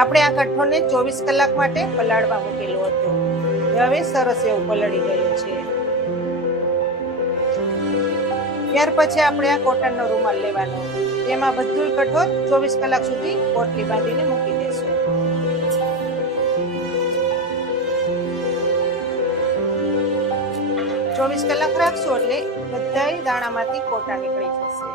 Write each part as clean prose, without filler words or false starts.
આપણે આ કઠોળને 24 કલાક માટે પલાળવા મૂકેલો હતો. હવે સરસ એવું પલળી ગયું છે. ત્યાર પછી આપણે આ કોટનનો રૂમાલ લેવાનો, તેમાં બધું કઠોળ 24 કલાક સુધી પોટલી બાંધીને મૂકી દેશું. 24 કલાક રાખશું એટલે બધા દાણામાંથી કોટા નીકળી જશે.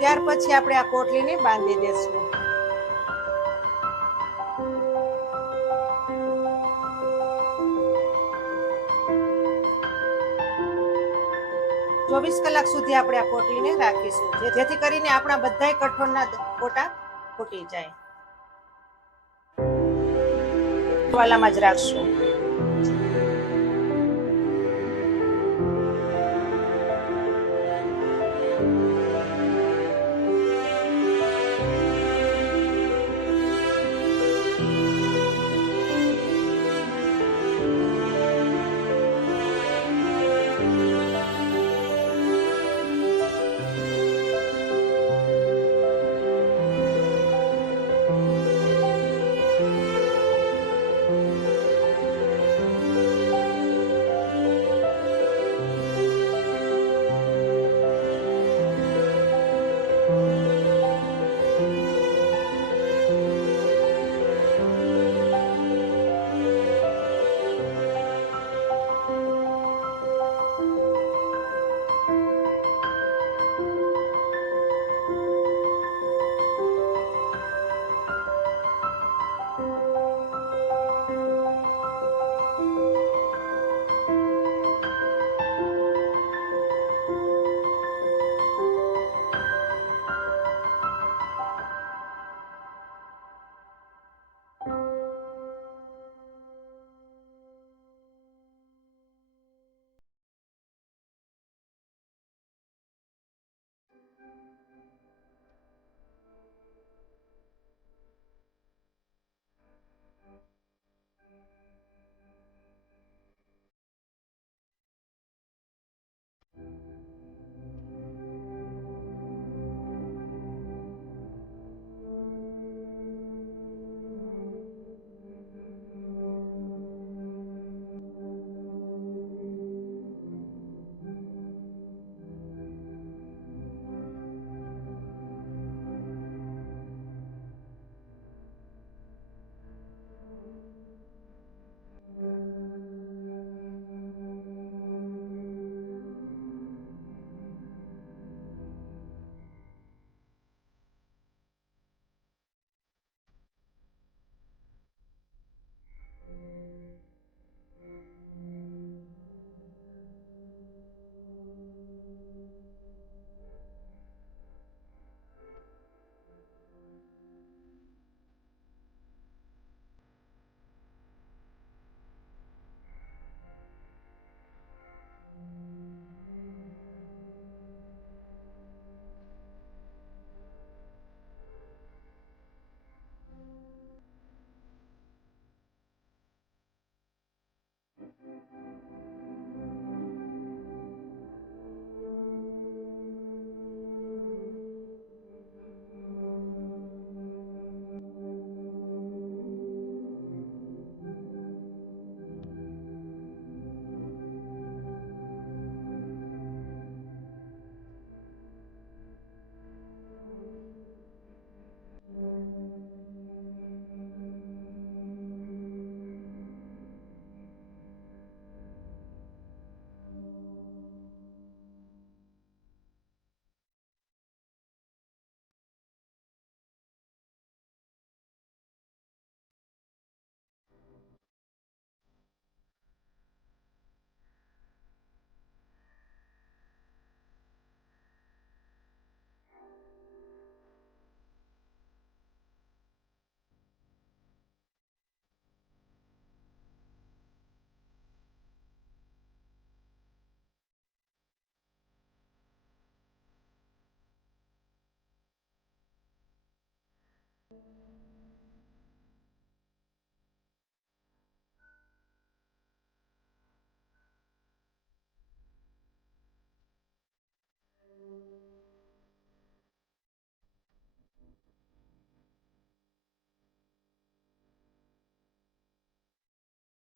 ત્યાર પછી આપણે આ પોટલીને બાંધી દેશું. ચોવીસ કલાક સુધી આપણે આ પોટલીને રાખીશું, જેથી કરીને આપણા બધા કઠોળના કોટા ફૂટી જાય. વાલામાં જ રાખશું.